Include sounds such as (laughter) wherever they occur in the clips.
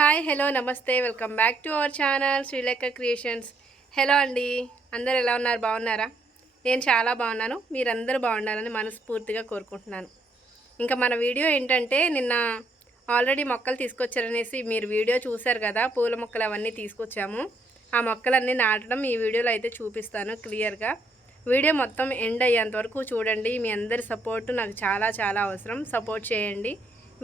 Hi hello నమస్తే. Welcome back to our channel Sreelekha creations. Hello అండి అందరు ఎలా ఉన్నారు? బాగున్నారా? నేను చాలా బాగున్నాను. మీరందరూ బాగుండాలని మనస్ఫూర్తిగా కోరుకుంటున్నాను. ఇంకా మన వీడియో ఏంటంటే నిన్న ఆల్రెడీ మొక్కలు తీసుకొచ్చారనేసి మీరు వీడియో చూశారు కదా పూల మొక్కలు అవన్నీ తీసుకొచ్చాము. ఆ మొక్కలన్నీ నాటడం ఈ వీడియోలో అయితే చూపిస్తాను క్లియర్గా. వీడియో మొత్తం ఎండ్ అయ్యేంత వరకు చూడండి. మీ అందరి సపోర్ట్ నాకు చాలా చాలా అవసరం. సపోర్ట్ చేయండి.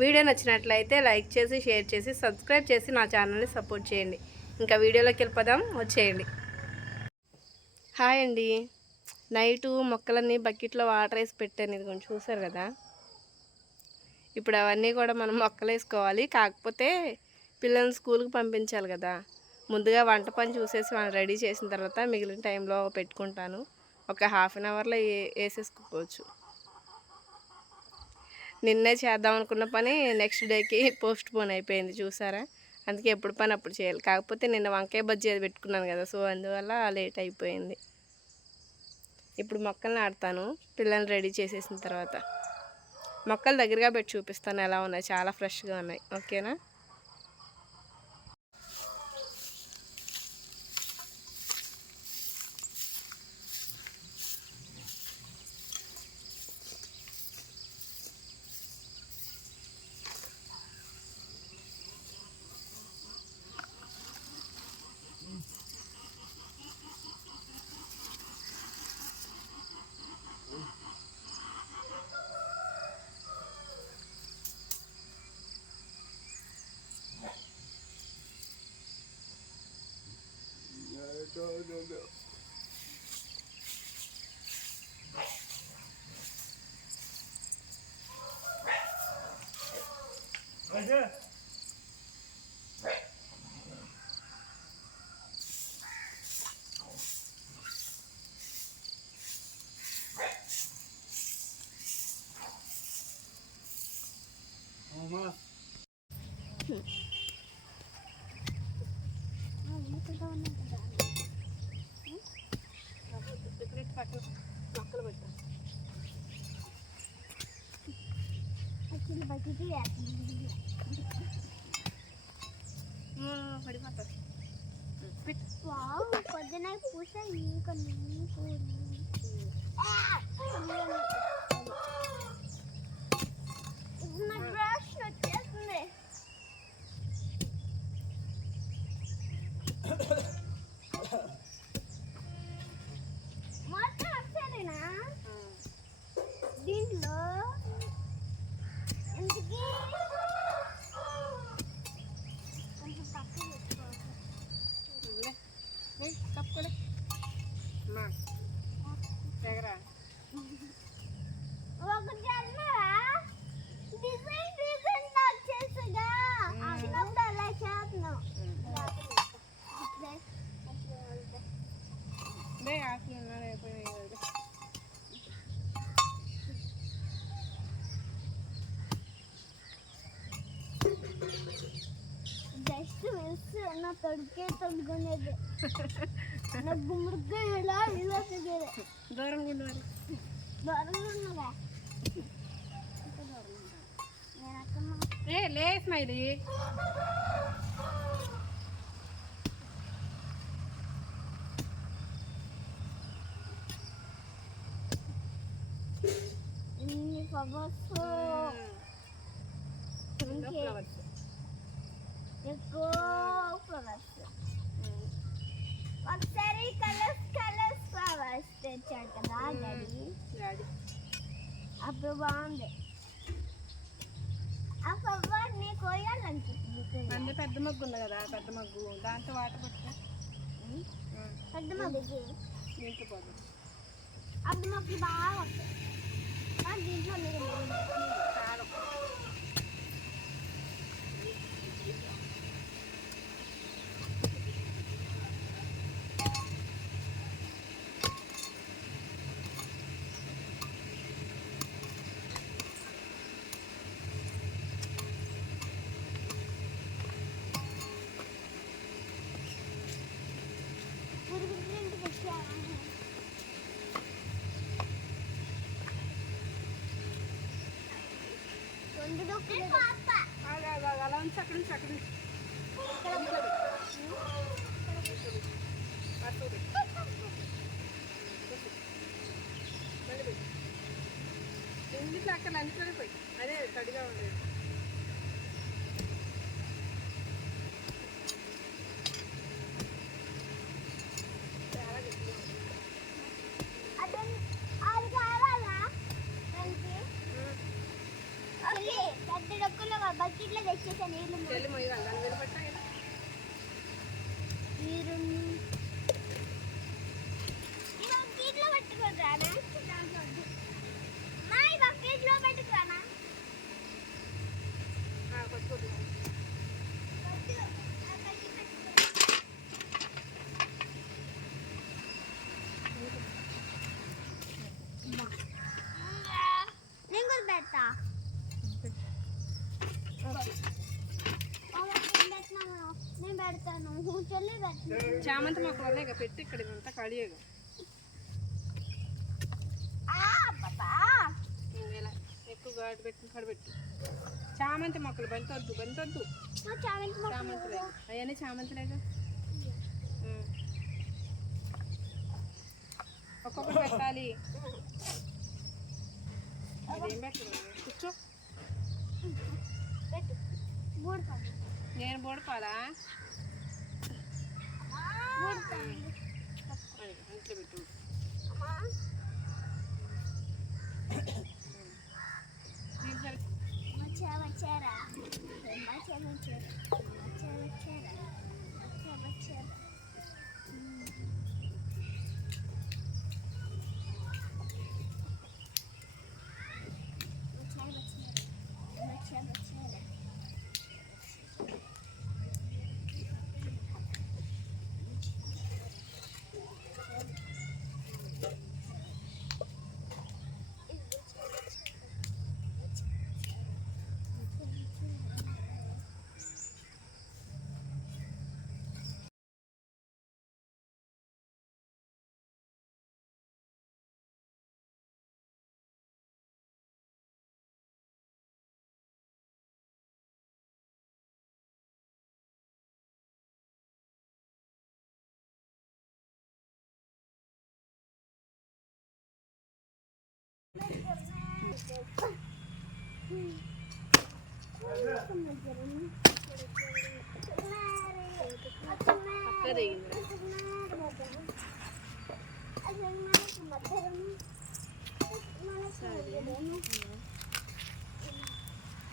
వీడియో నచ్చినట్లయితే లైక్ చేసి షేర్ చేసి సబ్స్క్రైబ్ చేసి నా ఛానల్ని సపోర్ట్ చేయండి. ఇంకా వీడియోలోకి వెళ్ళిపోదాం వచ్చేయండి. హాయ్ అండి. నైటు మొక్కలన్నీ బకెట్లో వాటర్ వేసి పెట్టాను. ఇది కొంచెం చూసారు కదా? ఇప్పుడు అవన్నీ కూడా మనం మొక్కలు వేసుకోవాలి. కాకపోతే పిల్లల్ని స్కూల్కి పంపించాలి కదా? ముందుగా వంట పని చూసేసి వాళ్ళని రెడీ చేసిన తర్వాత మిగిలిన టైంలో పెట్టుకుంటాను. ఒక హాఫ్ అన్ అవర్లో వేసేసుకోవచ్చు. నిన్నే చేద్దాం అనుకున్న పని నెక్స్ట్ డేకి పోస్ట్ పోన్ అయిపోయింది చూసారా? అందుకే ఎప్పుడు పని అప్పుడు చేయాలి. కాకపోతే నిన్న వంకాయ బజ్జీ అది పెట్టుకున్నాను కదా సో అందువల్ల లేట్ అయిపోయింది. ఇప్పుడు మొక్కలు నాటుతాను పిల్లల్ని రెడీ చేసేసిన తర్వాత. మొక్కలు దగ్గరగా పెట్టి చూపిస్తాను ఎలా ఉన్నాయి. చాలా ఫ్రెష్గా ఉన్నాయి. ఓకేనా 来去。来。妈妈。哼。妈，你看到那个？మొక్కలు పెట్టాను పడిపోతారు వావ్ పొద్దున పూస ఇంకా నీకు నా బ్రష్ ನನ್ನ ತಡ್ಕೆ ತಂದ್ಕೊಂಡಿದ್ದೆ ನನ್ನ ಗುಮ್ರಕ್ಕ ಇಲ್ಲ ಇಲ್ಲ ತೆಗೆದೆ ಗೌರವ ಗುಂಡವರೆ ಗೌರವ ಏ ಲೇ ಸ್ಮೈಲಿ తెచ్చాడు కదా డాడీ? అప్పుడు బాగుంది. ఆ ఫ్లవర్ని కోయాలనిపిస్తుంది అందే పెద్ద మగ్గు ఉంది కదా పెద్ద మగ్గు. దాంతో వాటర్ పట్టుకో. పెద్ద మగ్గుకి దీంట్లో పోదు. మాకు బాగా వస్తాయి. దీంట్లో మీరు కారం పురుగు ఇంటికి వచ్చా రెండు డొక్కులు ఆగు, ఆగు, ఆగు, అలా ఉంచి అక్కడి నుంచి అక్కడి నుంచి అటు పెట్టు. మళ్ళీ పెట్టు. ఇందులో అక్కడ లంచ్లోనే పోయి. అదే తడిగా ఉండేది. బకెట్లో తెచ్చేసా నీళ్ళు బకెట్లో పట్టుకోరానా మా ఈ బకెట్లో పట్టుకురానా కొట్టుకోదు వద్దు. ఆ బకెట్ పట్టుకో. నేను కూడా పెడతా నేను పెడతాను చెల్లి పెడతాను చామంతి మొక్కలు ఉన్నాయి పెట్టి ఇక్కడ ఇదంతా ఖాళీగా గాడి పెట్టిన కాడ పెట్టు. చామంతి మొక్కలు బంతొద్దు బంతొద్దు చామంతులే అవన్నీ చామంతులేగా. ఒక్కొక్కటి పెట్టాలి. అదేం పెట్టదు కూర్చో. నేను బోడపాలా? అంట్లో పెట్టు. Chera, chera. Chera, chera.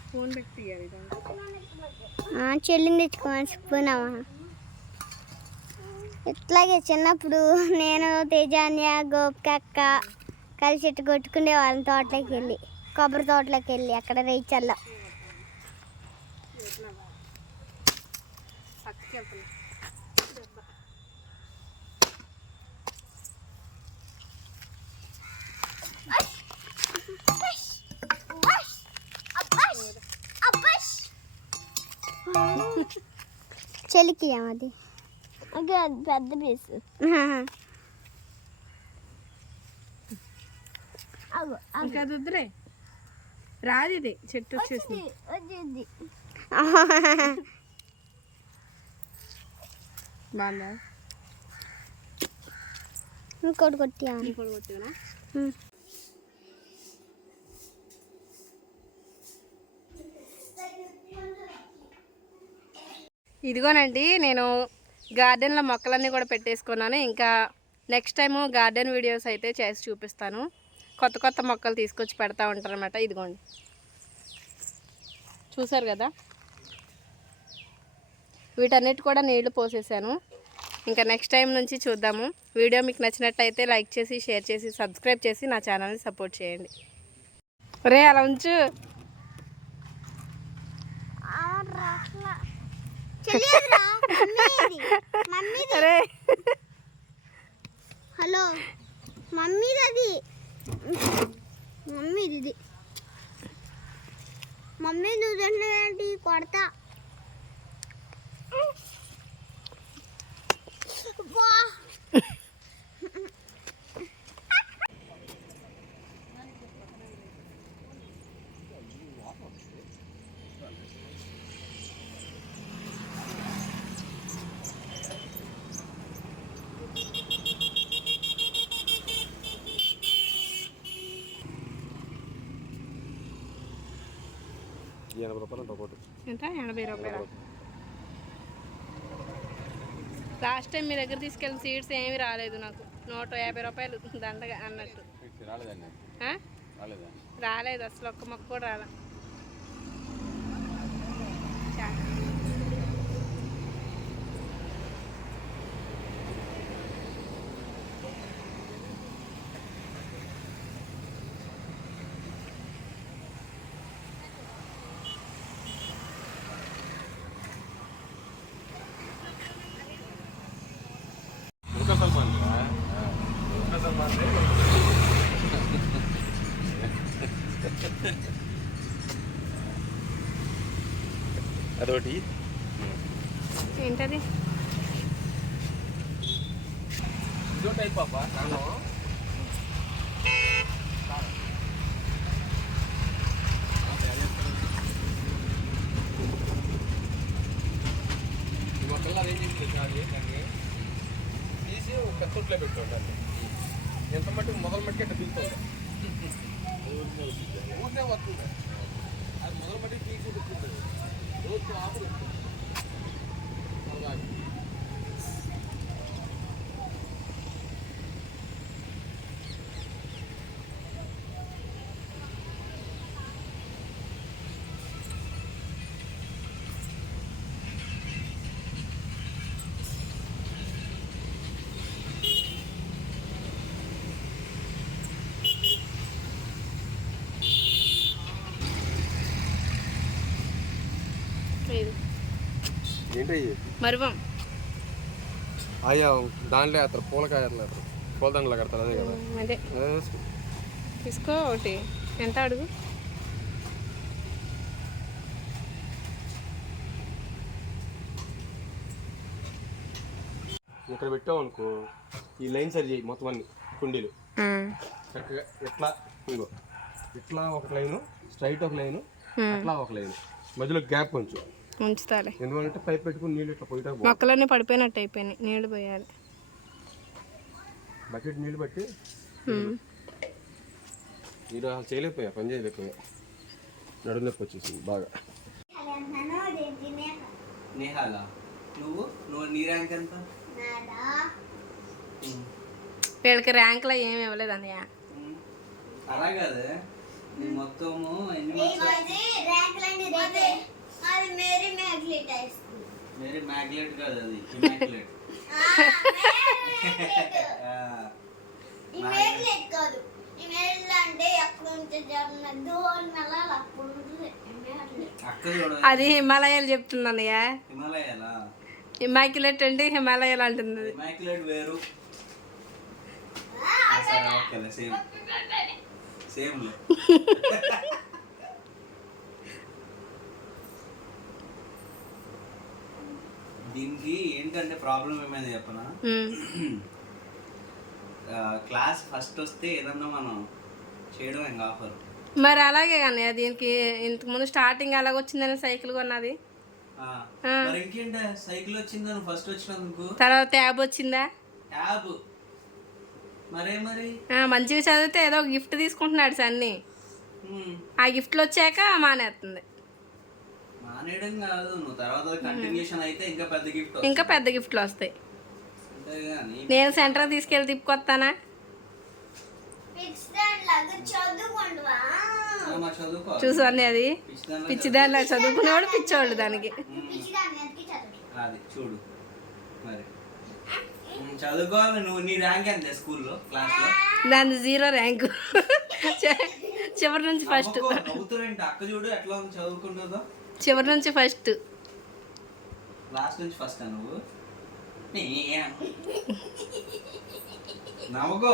Phone పెట్టి చెల్లిని తెచ్చుకోమని చెప్పినావా ఇట్లాగే చిన్నప్పుడు నేను తేజాన్య గోపికక్క కలిసి చెట్టు కొట్టుకునే వాళ్ళ తోటలోకి వెళ్ళి కొబ్బరి తోటలోకి వెళ్ళి అక్కడ రేచల్లో. చెలికి అది అది పెద్ద పీసు (laughs) ఇంకా రాదు ఇది చెట్టు వచ్చేసింది. బాగుందా? ఇంకోటి కొట్టి ఇంకోటి కొట్టానా? ఇదిగోనండి నేను గార్డెన్లో మొక్కలన్నీ కూడా పెట్టేసుకున్నాను. ఇంకా నెక్స్ట్ టైము గార్డెన్ వీడియోస్ అయితే చేసి చూపిస్తాను. కొత్త కొత్త మొక్కలు తీసుకొచ్చి పెడతా ఉంటారనమాట ఇదిగోండి. చూసారు కదా? వీటన్నిటి కూడా నీళ్ళు పోసేసాను. ఇంకా నెక్స్ట్ టైం నుంచి చూద్దాము. వీడియో మీకు నచ్చినట్టయితే లైక్ చేసి షేర్ చేసి సబ్స్క్రైబ్ చేసి నా ఛానల్ని సపోర్ట్ చేయండి. రే అలా ఉంచు. హలో మమ్మీది మమ్మీ ఇది. మమ్మీ నువ్వు తింటున్నావేంటి కొడతా. వా. ఎనభై రూపాయలు అంటే ఒకటి ఎంత? ఎనభై రూపాయలు? లాస్ట్ టైం మీ దగ్గర తీసుకెళ్ళిన సీడ్స్ ఏమీ రాలేదు నాకు. నూట యాభై రూపాయలు దండగా అన్నట్టు. రాలేదండి. రాలేదు అసలు ఒక్క మొక్క కూడా రాలే. అదొకటి ఏంటది ఇదో టైప్ పాప కారణం మొక్కలు అరేంజ్ చేసి కాదు దాన్ని తీసి ఒక కత్తుట్లో పెట్టుకోండి ఎంత మట్టి మొదల మట్టి అట్లా తీసుకోండి ఊరినే వస్తుంది ఏంటి? మరువం. అయ్యా దాంట్లో వేస్తారు పూలకాయ వేస్తారు పూలదండలు కడతారు అదే కదా. అదే. తీసుకో ఒకటి. ఎంత అడుగు? ఇక్కడ పెట్టావు అనుకో ఈ లైన్ సరి చేయి మొత్తం అన్ని కుండీలు. చక్కగా ఎట్లా ఇంకో ఇట్లా ఒక లైను స్ట్రైట్ ఒక లైను అట్లా ఒక లైను. మధ్యలో గ్యాప్ కొంచెం ఉంచుతాలే ఎందుకంటే పైప్ పెట్టుకుని నీళ్ళు ఇట్లా పోయిటా మొక్కలన్నీ పడిపోయినట్టు అయిపోయినాయి. నీళ్ళు పోయాలి. బకెట్ నీళ్ళు పట్టి అసలు చేయలేకపోయా పని చేయలేకపోయా. నడుము నొప్పి వచ్చేసింది బాగా. నేహాల? నువ్వు? నువ్వు నీ ర్యాంక్ ఎంత? వీళ్ళకి ర్యాంక్లో ఏమి ఇవ్వలేదు అన్నయ్య. అలా కాదు. నీ మొత్తము ఎన్ని మార్క్స్ మేరీ మ్యాగ్లెట్ కాదు అది (laughs) ఇమాక్యులేట్ కాదు. ఇమేజ్ అంటే ఎక్కడ ఉంటే జరుగుతుంది అని వెళ్ళాలి అప్పుడు ఉంటుంది. అది హిమాలయాలు చెప్తుంది అన్నయ్య హిమాలయాలా ఇమాక్యులేట్ అంటే హిమాలయాలు అంటుంది అది. వేరు. సేమ్. (laughs) సేమ్ (laughs) దీనికి ఏంటంటే ప్రాబ్లం ఏమైంది చెప్పనా? క్లాస్ ఫస్ట్ వస్తే ఏదన్నా మనం చేయడం ఇంకా ఆఫర్ మరి అలాగే కానీ దీనికి ఇంతకుముందు స్టార్టింగ్ అలాగొచ్చిందని సైకిల్ కొన్నది? సైకిల్ వచ్చిందా నువ్వు ఫస్ట్ వచ్చినందుకు? తర్వాత ట్యాబ్ వచ్చిందా? ట్యాబ్ మరే మరి? మంచిగా చదివితే ఏదో గిఫ్ట్ తీసుకుంటున్నాడు సన్ని. ఆ గిఫ్ట్లు వచ్చాక మానేస్తుంది. మానేయడం కాదు నువ్వు తర్వాత కంటిన్యూషన్ అయితే ఇంకా పెద్ద గిఫ్ట్ ఇంకా పెద్ద గిఫ్ట్లు వస్తాయి. నేను సెంటర్ తీసుకెళ్ళి తిప్పుకొస్తానా? చదువుకుంటువా? మా చదువుకో చూసు అన్నీ అది? పిచ్చిదానిలా చదువుకునేవాడు పిచ్చోళ్ళు దానికి. చదువు. అది చూడు. మరి. చదువుకోవాలి నువ్వు. నీ ర్యాంక్ ఎంత స్కూల్లో? క్లాస్లో దాని జీరో ర్యాంకు. (laughs) చివరి నుంచి ఫస్ట్ అక్క చూడు ఎట్లా చదువుకుంటుందో. చివరి నుంచి ఫస్ట్ లాస్ట్ నుంచి ఫస్ట్ నువ్వు? నవ్వుకో.